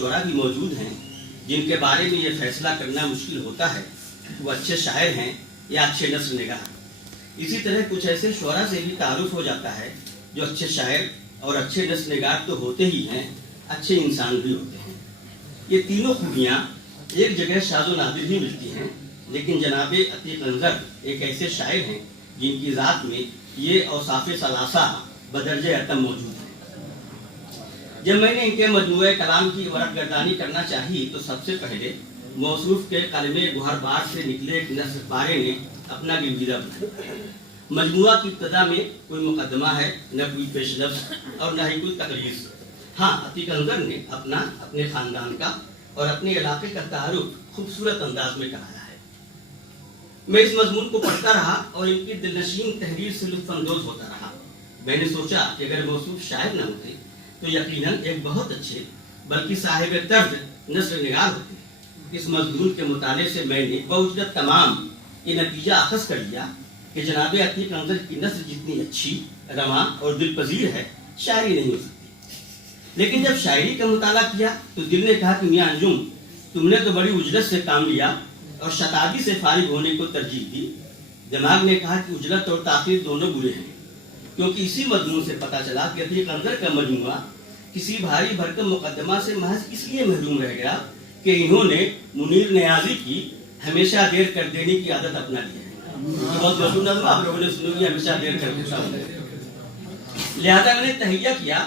شعراء بھی موجود ہیں جن کے بارے میں یہ فیصلہ کرنا مشکل ہوتا ہے کہ وہ اچھے شاعر ہیں یا اچھے نثر نگار. اسی طرح کچھ ایسے شعراء سے بھی تعارف ہو جاتا ہے جو اچھے شاعر اور اچھے نثر نگار تو ہوتے ہی ہیں، اچھے انسان بھی ہوتے ہیں. یہ تینوں خوبیاں ایک جگہ شاذ و نادر ہی ملتی ہیں، لیکن جناب عتیق انظر ایک ایسے شاعر ہیں جن کی ذات میں یہ اوصاف ثلاثہ بدرجہ اتم موجود ہیں. جب میں نے ان کے مجموعہ کلام کی ورق گردانی کرنا چاہی تو سب سے پہلے موصوف کے قلم گوہر بار سے نکلے ایک نثر پارے نے اپنا گنجیدہ بنایا. مجموعہ کی ابتدا میں کوئی مقدمہ ہے، نہ کوئی پیش لفظ اور نہ ہی کوئی تقریر. ہاں، عتیق انظر نے اپنے خاندان کا اور اپنے علاقے کا تعارف خوبصورت انداز میں کرایا ہے. میں اس مضمون کو پڑھتا رہا اور ان کی دلنشین تحریر سے لطف اندوز ہوتا رہا. میں نے سوچا کہ اگر موصوف شاعر نہ ہوتے تو یقیناً ایک بہت اچھے بلکہ صاحب طرز نثر نگار ہوتے. اس مضمون کے مطالعے سے میں نے بوجود تمام یہ نتیجہ اخذ کر لیا کہ جناب عتیق انظر کی نثر جتنی اچھی، رواں اور دل پذیر ہے، شاعری نہیں ہو سکتی. لیکن جب شاعری کا مطالعہ کیا تو دل نے کہا کہ میاں انجم، تم نے تو بڑی اجلت سے کام لیا اور شتابی سے فارغ ہونے کو ترجیح دی. دماغ نے کہا کہ اجلت اور تاخیر دونوں برے ہیں، کیونکہ اسی مضمون سے پتہ چلا کہ عتیق انظر کا مجموعہ کسی بھاری بھرکم مقدمہ سے محض اس لیے محروم رہ گیا کہ انہوں نے منیر نیازی کی ہمیشہ دیر کر دینے کی عادت اپنا لی ہے. بہت مشہور نظم آپ لوگوں نے سنی، ہمیشہ دیر کر دیتا ہوں. لہذا میں نے تہیہ کیا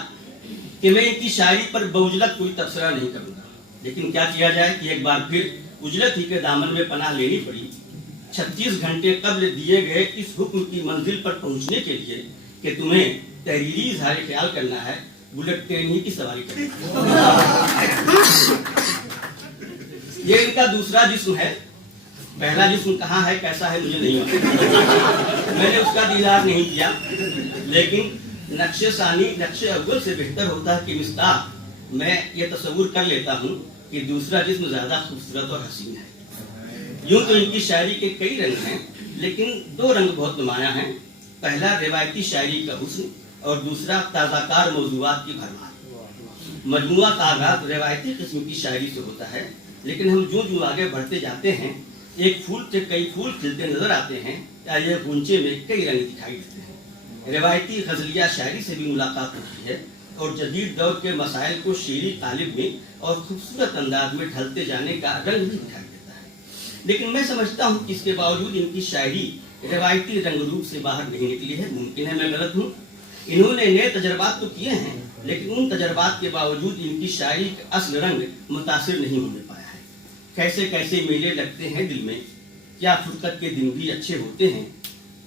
کہ میں ان کی شاعری پر بوجلت کوئی تبصرہ نہیں کروں گا. لیکن کیا کیا جائے کہ ایک بار پھر اجلت ہی کے دامن میں پناہ لینی پڑی. 36 گھنٹے قبل دیے گئے اس حکم کی منزل پر پہنچنے کے لیے کہ تمہیں تحریری اظہار خیال کرنا ہے، بلٹ ٹرین ہی کی سواری کرنا ہے. یہ ان کا دوسرا جسم ہے. پہلا جسم کہاں ہے، کیسا ہے، مجھے نہیں معلوم. میں نے اس کا دیدار نہیں کیا. لیکن نقش ثانی نقش اول سے بہتر ہوتا ہے کہ مصداق میں یہ تصور کر لیتا ہوں کہ دوسرا جسم زیادہ خوبصورت اور حسین ہے. یوں تو ان کی شاعری کے کئی رنگ ہیں، لیکن دو رنگ بہت نمایاں ہیں. پہلا روایتی شاعری کا حسن اور دوسرا تازہ کار موضوعات کی بھرمار. مجموعہ کا آغاز روایتی قسم کی شاعری سے ہوتا ہے، لیکن ہم جو آگے بڑھتے جاتے ہیں ایک پھول سے کئی پھول کھلتے نظر آتے ہیں یا یہ غنچے میں کئی رنگ دکھائی دیتے ہیں. روایتی غزلیہ شاعری سے بھی ملاقات ہوتی ہے اور جدید دور کے مسائل کو شعری قالب میں اور خوبصورت انداز میں ڈھلتے جانے کا رنگ بھی دکھائی دیتا ہے. لیکن میں سمجھتا ہوں کہ اس کے باوجود ان کی شاعری روایتی رنگ روپ سے باہر نہیں نکلی ہے. ممکن ہے میں غلط ہوں. انہوں نے نئے تجربات تو کیے ہیں، لیکن ان تجربات کے باوجود ان کی شاعری کا اصل رنگ متاثر نہیں ہونے پایا ہے. کیسے کیسے میلے لگتے ہیں دل میں، کیا فرقت کے دن بھی اچھے ہوتے ہیں.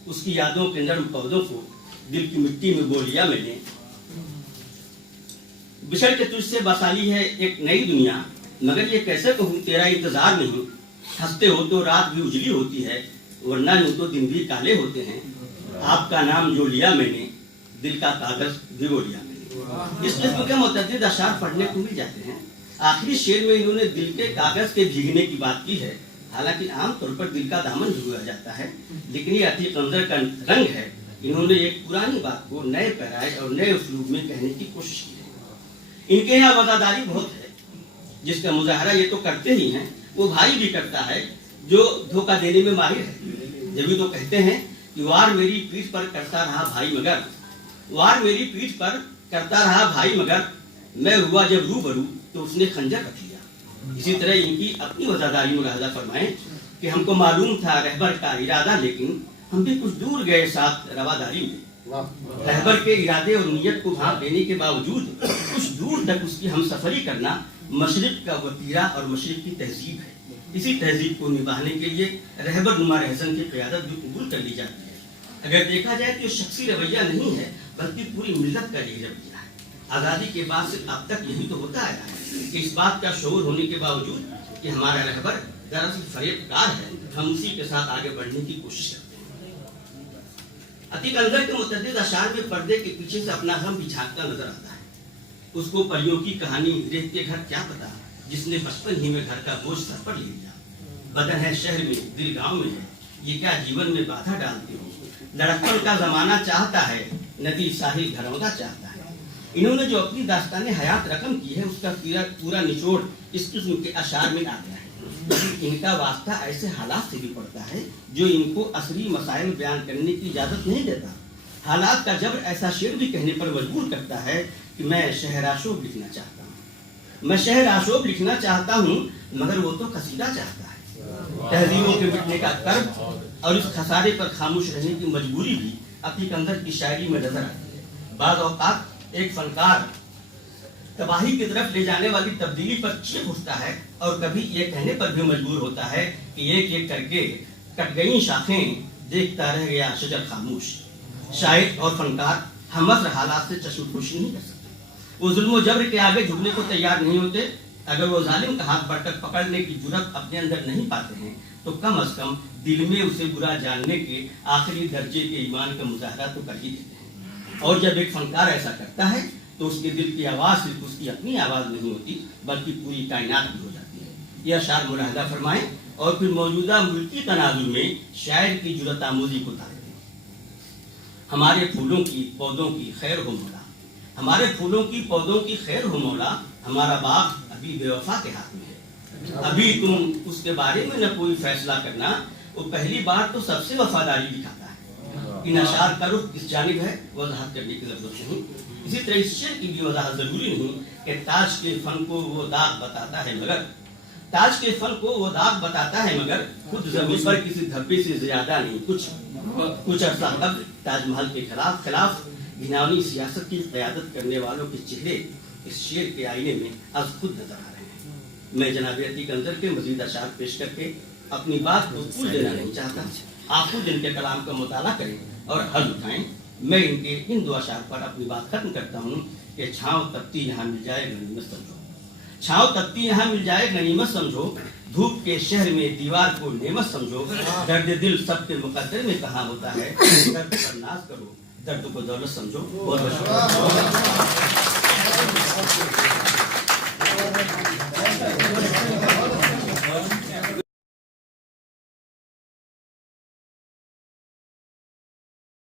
اس کی یادوں کے نرم پودوں کو دل کی مٹی میں بو لیا میں نے. بچھڑ کے تجھ سے بسالی ہے ایک نئی دنیا، مگر یہ کیسے کہوں تیرا انتظار نہیں. ہنستے ہو تو رات بھی اجلی ہوتی ہے، ورنہ یوں تو دن بھی کالے ہوتے ہیں. آپ کا نام جو لیا میں نے، دل کا کاغذ بھی وہ لیا میں نے. اس قسم کے متعدد اشعار پڑھنے کو مل جاتے ہیں. آخری شعر میں انہوں نے دل کے کاغذ کے بھیگنے کی بات کی ہے. حالانکہ عام طور پر دل کا دامن بھگا جاتا ہے، لیکن یہ عتیق انظر کا رنگ ہے. انہوں نے ایک پرانی بات کو نئے پیرائے اور نئے اسلوب میں کہنے کی کوشش کی ہے. ان کے یہاں وفاداری بہت ہے، جس کا مظاہرہ یہ تو کرتے ہی ہیں، وہ بھائی بھی کرتا ہے جو دھوکہ دینے میں ماہر ہے. جبھی تو کہتے ہیں کہ وار میری پیٹھ پر کرتا رہا بھائی مگر، وار میری پیٹھ پر کرتا رہا بھائی مگر، میں ہوا جب روبرو تو اس نے خنجر رکھ لیا. اسی طرح ان کی اپنی وفاداری ملاحظہ فرمائیں کہ ہم کو معلوم تھا رہبر کا ارادہ، لیکن ہم بھی کچھ دور گئے ساتھ رواداری میں. رہبر کے ارادے اور نیت کو بھانپ دینے کے باوجود کچھ دور تک اس کی ہم سفری کرنا مشرق کا وتیرہ اور مشرق کی تہذیب ہے. اسی تہذیب کو نبھانے کے لیے رہبر نما رہزن کی قیادت بھی قبول کر لی جاتی ہے. اگر دیکھا جائے تو یہ شخصی رویہ نہیں ہے، بلکہ پوری ملت کا یہ رویہ ہے. آزادی کے بعد سے اب تک یہی تو ہوتا آیا ہے کہ اس بات کا شعور ہونے کے باوجود کہ ہمارا رہبر دراصل فریب کار ہے، ہم اسی کے ساتھ آگے بڑھنے کی کوشش کرتے ہیں. عتیق انظر کے متعدد اشعار میں پردے کے پیچھے سے اپنا غم بھی جھانکتا نظر آتا ہے. اس کو پریوں کی کہانی ریت کے گھر کیا پتا، جس نے بچپن ہی میں گھر کا بوجھ سر پر لے لیا. بدن ہے شہر میں، دل گاؤں میں ہے، یہ کیا جیون میں بادھا ڈالتے ہو. لڑکپن کا زمانہ چاہتا ہے، ندی ساحل گھروندا چاہتا ہے. انہوں نے جو اپنی داستان حیات رقم کی ہے اس کا پورا نچوڑ اس قسم کے اشعار میں آ گیا ہے۔ ان کا واسطہ ایسے حالات سے بھی پڑتا ہے جو ان کو عصری مسائل بیان کرنے کی اجازت نہیں دیتا۔ حالات کا جبر ایسا شعر بھی کہنے پر مجبور کرتا ہے کہ میں شہر آشوب لکھنا چاہتا ہوں، میں شہر آشوب لکھنا چاہتا ہوں، مگر وہ تو قصیدہ چاہتا ہے۔ تہذیبوں کے مٹنے کا کرب اور اس خسارے پر خاموش رہنے کی مجبوری بھی عتیق اندر کی شاعری میں نظر آتی ہے۔ بعض اوقات ایک فنکار تباہی کی طرف لے جانے والی تبدیلی پر چیخ اٹھتا ہے اور کبھی یہ کہنے پر بھی مجبور ہوتا ہے کہ ایک ایک کر کے کٹ گئی شاخیں دیکھتا رہ گیا شجر خاموش۔ شاعر اور فنکار ہم عصر حالات سے چشم پوشی نہیں کر سکتے، وہ ظلم و جبر کے آگے جھکنے کو تیار نہیں ہوتے۔ اگر وہ ظالم کا ہاتھ پکڑنے کی جرات اپنے اندر نہیں پاتے ہیں تو کم از کم دل میں اسے برا جاننے کے آخری درجے کے ایمان کا مظاہرہ تو کر ہی دیتے ہیں۔ اور جب ایک فنکار ایسا کرتا ہے تو اس کے دل کی آواز صرف اس کی اپنی آواز نہیں ہوتی بلکہ پوری کائنات بھی ہو جاتی ہے۔ یہ اشعار ملاحظہ فرمائیں اور پھر موجودہ ملکی تناظر میں شاعر کی جرات آموزی کو تاریں۔ ہمارے پھولوں کی پودوں کی خیر ہو مولا، ہمارے پھولوں کی پودوں کی خیر ہو مولا، ہمارا باغ ابھی بے وفا کے ہاتھ میں ہے۔ ابھی تم اس کے بارے میں نہ کوئی فیصلہ کرنا، وہ پہلی بار تو سب سے وفاداری دکھاتا ہے۔ ان اشعار کا رخ کس جانب ہے وضاحت کرنے کی ضرورت نہیں۔ اسی طرح اس شعر کی بھی وضاحت ضروری نہیں کہ تاج کے فن کو وہ داغ بتاتا ہے مگر تاج کے فن کو وہ داغ بتاتا ہے مگر خود زمین پر کسی دھبے سے زیادہ نہیں۔ کچھ عرصہ قبل تاج محل کے خلاف گھناؤنی سیاست کی قیادت کرنے والوں کے چہرے اس شعر کے آئینے میں از خود نظر آ رہے ہیں۔ میں جناب عتیق اندر کے مزید اشعار پیش کر کے اپنی بات کو پھول دینا نہیں چاہتا۔ آپ خود ان کے کلام کا مطالعہ کریں اور حل اٹھائیں۔ میں ان دو اشعار پر اپنی بات ختم کرتا ہوں کہ چھاؤں تپتی یہاں مل جائے غنیمت سمجھو، چھاؤں تپتی یہاں مل جائے غنیمت سمجھو، دھوپ کے شہر میں دیوار کو نعمت سمجھو، درد دل سب کے مقدر میں کہاں ہوتا ہے، درد پر ناز کرو، درد کو دولت سمجھو۔ بہت بہت شکریہ۔